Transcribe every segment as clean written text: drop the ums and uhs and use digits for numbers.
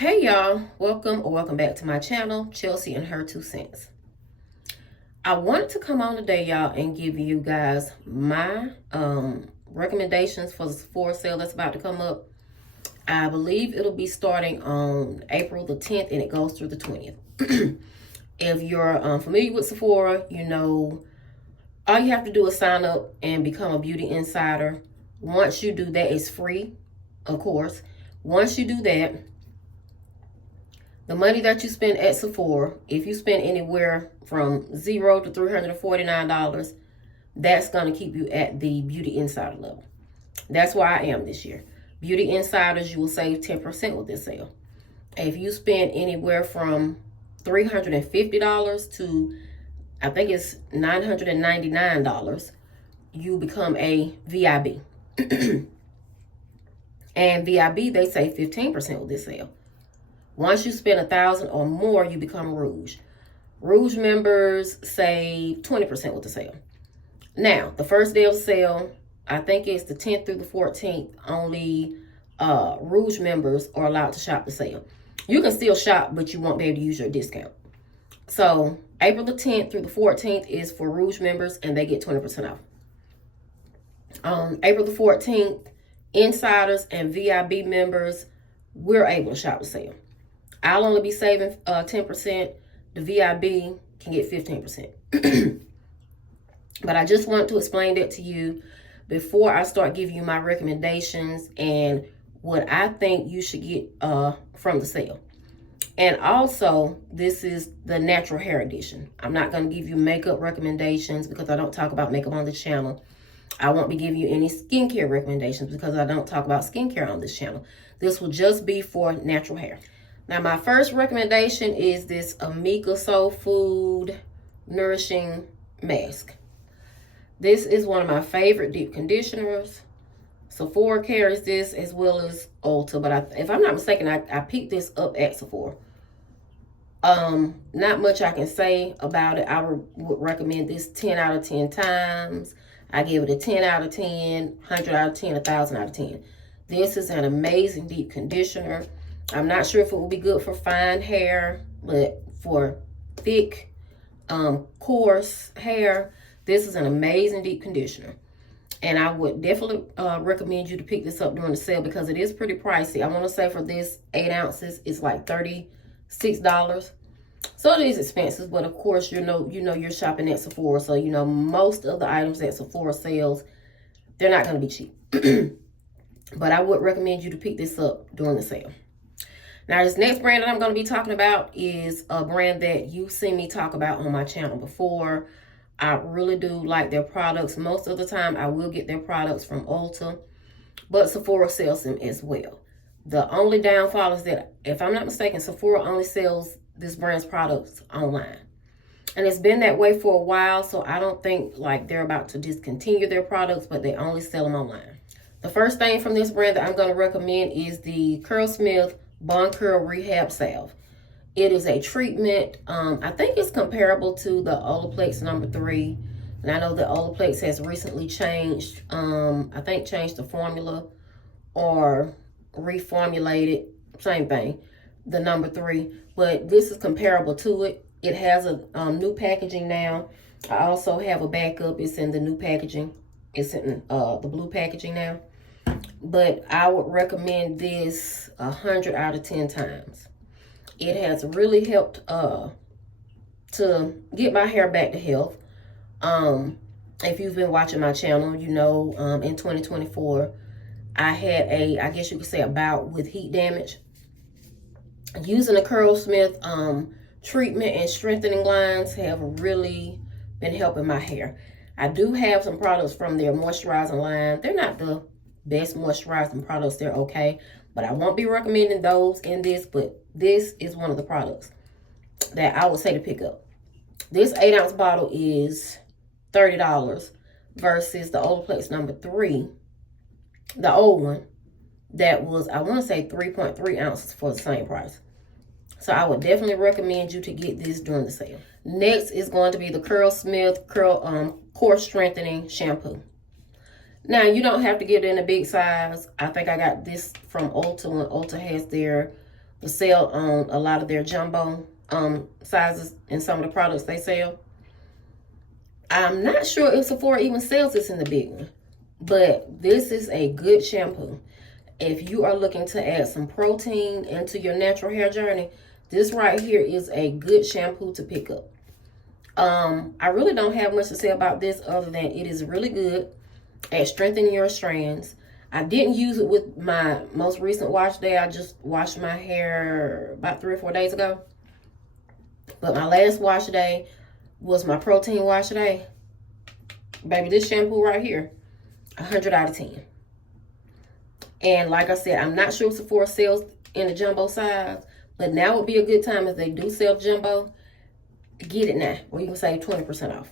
Hey y'all, welcome back to my channel, Chelsea and Her 2 Cents. I wanted to come on today, y'all, and give you guys my recommendations for the Sephora sale that's about to come up. I believe it'll be starting on April the 10th and it goes through the 20th. If you're familiar with Sephora, you know all you have to do is sign up and become a beauty insider. Once you do that, it's free, of course. Once you do that, the money that you spend at Sephora, if you spend anywhere from $0 to $349, that's going to keep you at the Beauty Insider level. That's where I am this year. Beauty Insiders, you will save 10% with this sale. If you spend anywhere from $350 to, I think it's $999, you become a VIB. And VIB, they save 15% with this sale. Once you spend $1,000 or more, you become Rouge. Rouge members save 20% with the sale. Now, the first day of the sale, I think it's the 10th through the 14th, only Rouge members are allowed to shop the sale. You can still shop, but you won't be able to use your discount. So, April the 10th through the 14th is for Rouge members, and they get 20% off. April the 14th, Insiders and VIB members, we're able to shop the sale. I'll only be saving 10%. The VIB can get 15%. But I just want to explain that to you before I start giving you my recommendations and what I think you should get from the sale. And also, this is the natural hair edition. I'm not going to give you makeup recommendations because I don't talk about makeup on this channel. I won't be giving you any skincare recommendations because I don't talk about skincare on this channel. This will just be for natural hair. Now, my first recommendation is this Amika Soul Food Nourishing Mask. This is one of my favorite deep conditioners. Sephora carries this as well as Ulta, but if I'm not mistaken, I picked this up at Sephora. Not much I can say about it. I would recommend this 10 out of 10 times. I give it a 10 out of 10, 100 out of 10, 1,000 out of 10. This is an amazing deep conditioner. I'm not sure if it will be good for fine hair, but for thick, coarse hair, this is an amazing deep conditioner. And I would definitely recommend you to pick this up during the sale because it is pretty pricey. I want to say for this 8 ounces, it's like $36. So it is expensive, but of course, you know you're shopping at Sephora. So, you know, most of the items that Sephora sells, they're not going to be cheap. But I would recommend you to pick this up during the sale. Now, this next brand that I'm going to be talking about is a brand that you've seen me talk about on my channel before. I really do like their products. Most of the time, I will get their products from Ulta, but Sephora sells them as well. The only downfall is that, if I'm not mistaken, Sephora only sells this brand's products online. And it's been that way for a while, so I don't think like they're about to discontinue their products, but they only sell them online. The first thing from this brand that I'm going to recommend is the Curlsmith Bond Curl Rehab Salve. It is a treatment. I think it's comparable to the Olaplex number 3. And I know that Olaplex has recently changed, I think changed the formula or reformulated, same thing, the number 3. But this is comparable to it. It has a new packaging now. I also have a backup. It's in the new packaging. It's in the blue packaging now. But I would recommend this 100 out of 10 times. It has really helped to get my hair back to health. If you've been watching my channel, you know in 2024, I had I guess you could say, a bout with heat damage. Using the Curlsmith treatment and strengthening lines have really been helping my hair. I do have some products from their moisturizing line. They're not the best moisturizing products. They're okay, but I won't be recommending those in this, but this is one of the products that I would say to pick up. This 8 ounce bottle is $30 versus the Olaplex number 3, the old one, that was, I want to say, 3.3 ounces for the same price. So I would definitely recommend you to get this during the sale. Next is going to be the Curlsmith Core Strengthening Shampoo. Now, you don't have to get it in a big size. I think I got this from Ulta when Ulta has their the sale on a lot of their jumbo sizes in some of the products they sell. I'm not sure if Sephora even sells this in the big one, but this is a good shampoo. If you are looking to add some protein into your natural hair journey, this right here is a good shampoo to pick up. I really don't have much to say about this other than it is really good at strengthening your strands. I didn't use it with my most recent wash day. I just washed my hair about 3 or 4 days ago. But my last wash day was my protein wash day. Baby, this shampoo right here, 100 out of 10. And like I said, I'm not sure if Sephora sells in the jumbo size, but now would be a good time if they do sell jumbo. Get it now, or you can save 20% off.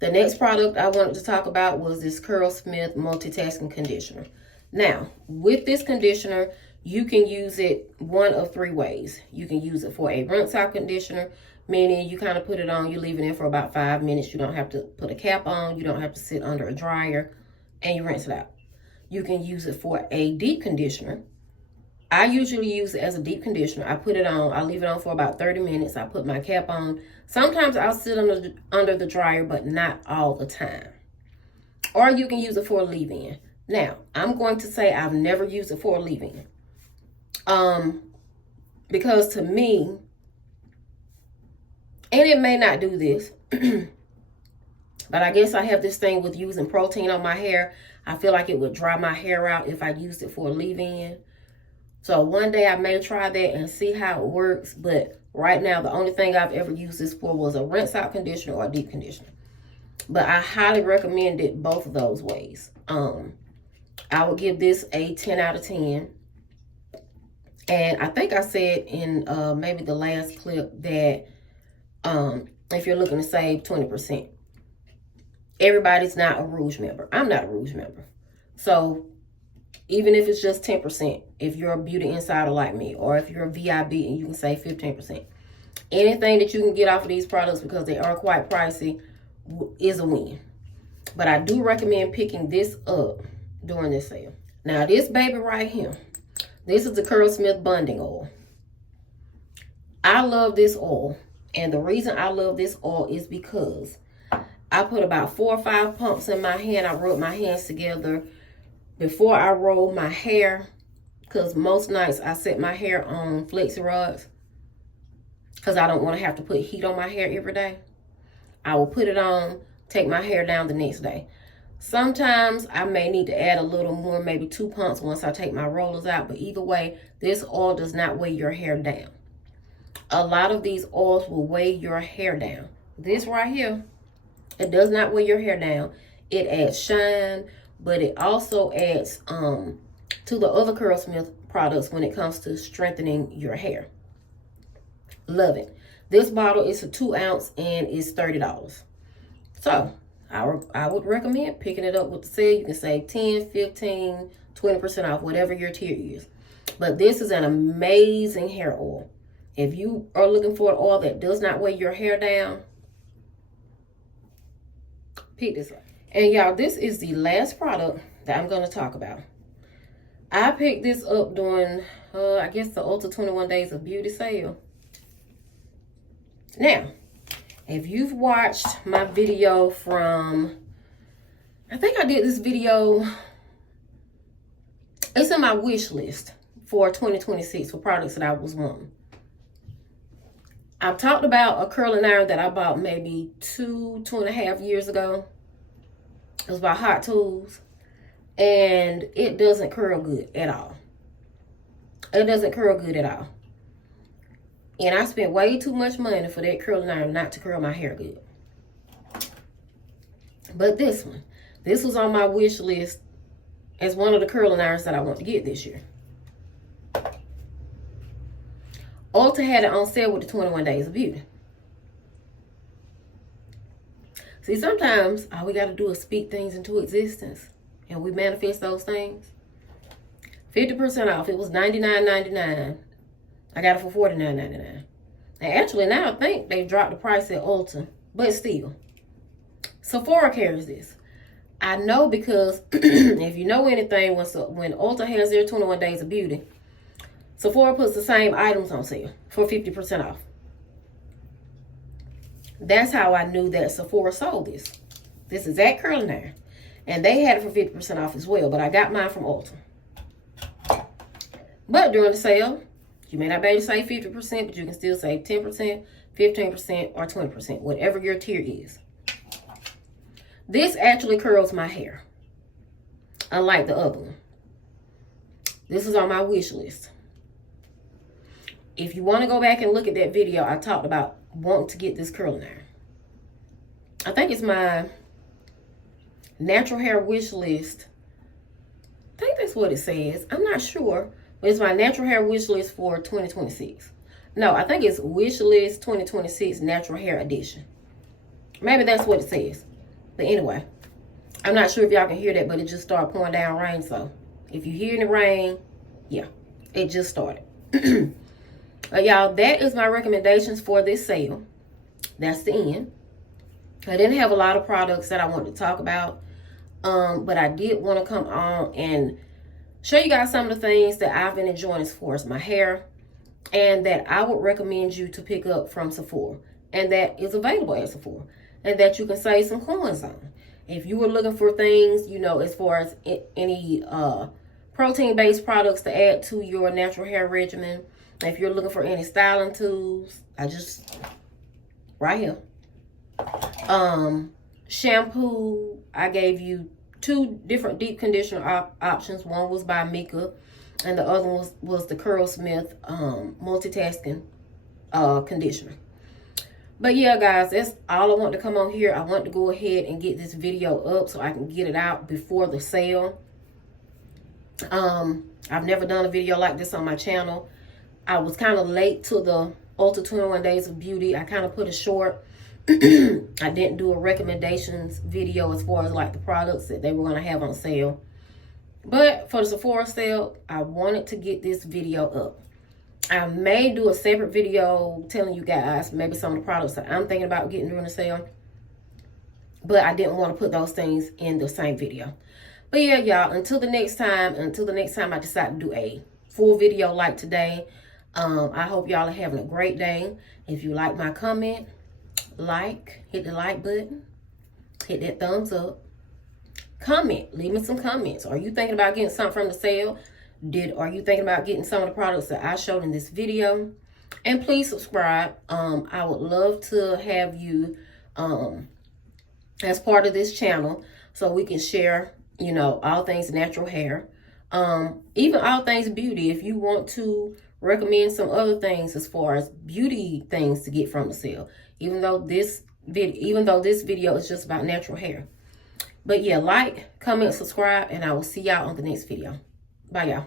The next product I wanted to talk about was this Curlsmith Multitasking Conditioner. Now, with this conditioner, you can use it one of 3 ways. You can use it for a rinse-out conditioner, meaning you kind of put it on, you leave it in for about 5 minutes. You don't have to put a cap on, you don't have to sit under a dryer, and you rinse it out. You can use it for a deep conditioner. I usually use it as a deep conditioner. I put it on, I leave it on for about 30 minutes. I put my cap on. Sometimes I'll sit under the dryer, but not all the time. Or you can use it for a leave-in. Now, I'm going to say I've never used it for a leave-in. Because to me, and it may not do this, but I guess I have this thing with using protein on my hair. I feel like it would dry my hair out if I used it for a leave-in. So one day I may try that and see how it works. But right now, the only thing I've ever used this for was a rinse-out conditioner or a deep conditioner. But I highly recommend it both of those ways. I would give this a 10 out of 10. And I think I said in maybe the last clip that if you're looking to save 20%, everybody's not a Rouge member. I'm not a Rouge member. So even if it's just 10%, if you're a beauty insider like me, or if you're a VIB and you can save 15%, anything that you can get off of these products because they are quite pricey is a win. But I do recommend picking this up during this sale. Now this baby right here, this is the Curlsmith Bonding Oil. I love this oil. And the reason I love this oil is because I put about 4 or 5 pumps in my hand. I rub my hands together before I roll my hair, because most nights I set my hair on flexi rods because I don't want to have to put heat on my hair every day. I will put it on, take my hair down the next day. Sometimes I may need to add a little more, maybe 2 pumps once I take my rollers out, but either way, this oil does not weigh your hair down. A lot of these oils will weigh your hair down. This right here, it does not weigh your hair down. It adds shine, but it also adds to the other Curlsmith products when it comes to strengthening your hair. Love it. This bottle is a 2 ounce and it's $30. So I would recommend picking it up with the sale. You can save 10, 15, 20% off, whatever your tier is. But this is an amazing hair oil. If you are looking for an oil that does not weigh your hair down, pick this up. And y'all, this is the last product that I'm going to talk about. I picked this up during, I guess, the Ulta 21 Days of Beauty sale. Now, if you've watched my video from, I think I did this video, it's in my wish list for 2026 for products that I was wanting. I've talked about a curling iron that I bought maybe 2.5 years ago. It was by Hot Tools. And it doesn't curl good at all. It doesn't curl good at all. And I spent way too much money for that curling iron not to curl my hair good. But this one, this was on my wish list as one of the curling irons that I want to get this year. Ulta had it on sale with the 21 Days of Beauty. See, sometimes all we got to do is speak things into existence. And we manifest those things. 50% off. It was $99.99. I got it for $49.99. And actually, now I think they dropped the price at Ulta. But still. Sephora carries this. I know because if you know anything, when Ulta has their 21 Days of Beauty, Sephora puts the same items on sale for 50% off. That's how I knew that Sephora sold this. This is at curling iron. And they had it for 50% off as well. But I got mine from Ulta. But during the sale, you may not be able to save 50%, but you can still save 10%, 15%, or 20%, whatever your tier is. This actually curls my hair, unlike the other one. This is on my wish list. If you want to go back and look at that video, I talked about wanting to get this curling iron. I think it's my natural hair wish list. I think that's what it says. I'm not sure. But it's my natural hair wish list for 2026. No, I think it's wish list 2026 natural hair edition. Maybe that's what it says. But anyway, I'm not sure if y'all can hear that, but it just started pouring down rain. So if you hear the rain, yeah, it just started. Y'all, that is my recommendations for this sale. That's the end. I didn't have a lot of products that I wanted to talk about. But I did want to come on and show you guys some of the things that I've been enjoying as far as my hair, and that I would recommend you to pick up from Sephora, and that is available at Sephora, and that you can save some coins on. If you were looking for things, you know, as far as any protein-based products to add to your natural hair regimen, if you're looking for any styling tools, right here. Shampoo, I gave you 2 different deep conditioner options. One was by Mika, and the other one was the Curlsmith multitasking conditioner. But yeah, guys, that's all I want to come on here. I want to go ahead and get this video up so I can get it out before the sale. I've never done a video like this on my channel. I was kind of late to the Ulta 21 Days of Beauty. I kind of put it short. I didn't do a recommendations video as far as like the products that they were going to have on sale. But for the Sephora sale, I wanted to get this video up. I may do a separate video telling you guys maybe some of the products that I'm thinking about getting during the sale. But I didn't want to put those things in the same video. But yeah, y'all, until the next time I decide to do a full video like today, I hope y'all are having a great day. If you like my comment, hit the like button, hit that thumbs up, comment, leave me some comments. Are you thinking about getting something from the sale? Are you thinking about getting some of the products that I showed in this video? And please subscribe. I would love to have you as part of this channel so we can share, you know, all things natural hair, even all things beauty. If you want to recommend some other things as far as beauty things to get from the sale, even though this video is just about natural hair. But yeah, like, comment, subscribe, and I will see y'all on the next video. Bye, y'all.